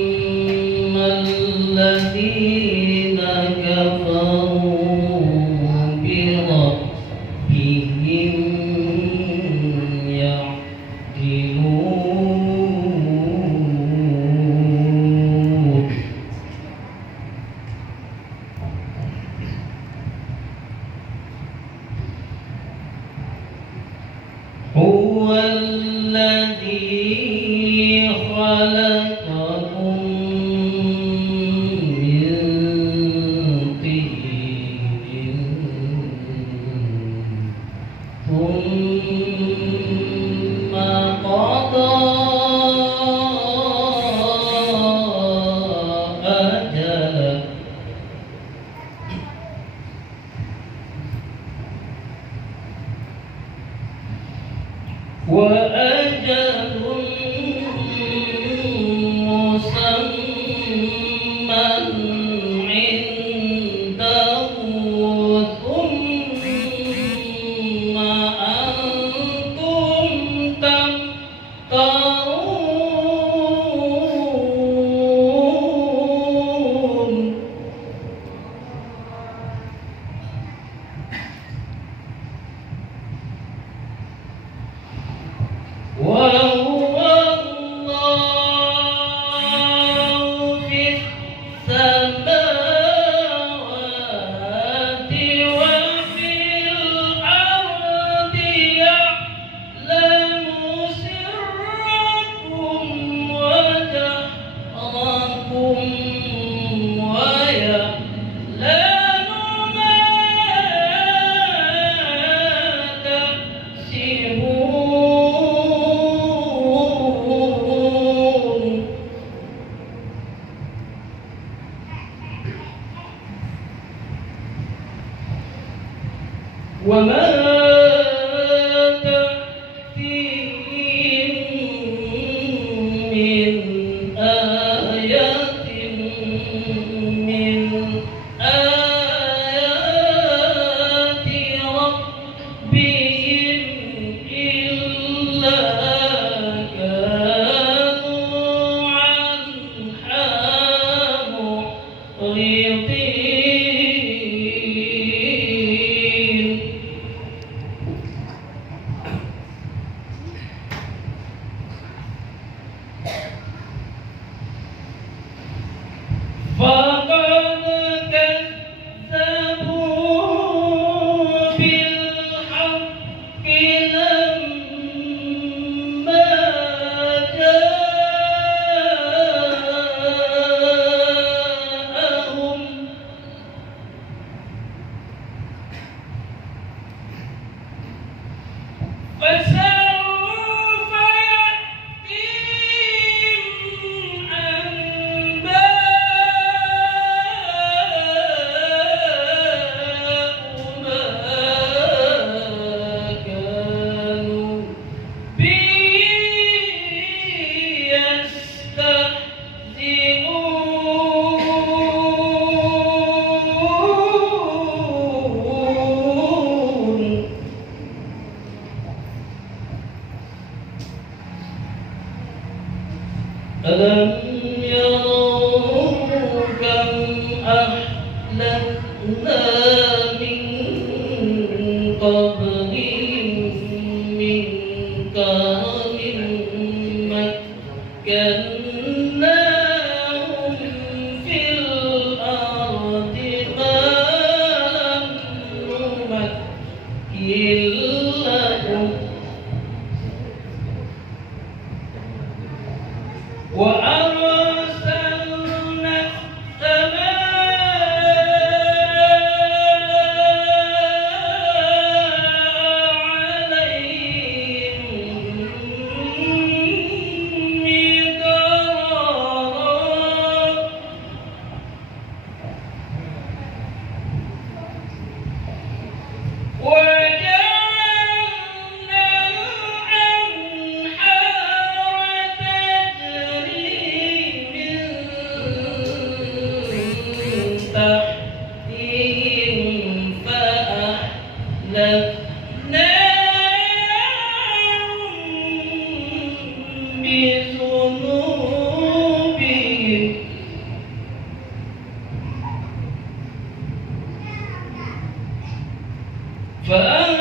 ثم الذين كفروا بربهم يعدلون هو الذي خلقكم من طين ثم قضى أجلا وأجل مسمى عنده ثم أنتم تمترون وهو الله في السماوات وفي الأرض يعلم سركم وجهركم ويعلم ما تكسبون وما تأتيهم من آية من آيات ربهم إلا كانوا عنها معرضين فقد كذبوا بالحق لما جاءهم فسوف يأتيهم أنباء ما كانوا به يستهزئون لكم وأرسلنا السماء عليهم مدرارا وجعلنا الأنهار تجري من تحتهم فأهلكناهم بذنوبهم فأهلكناهم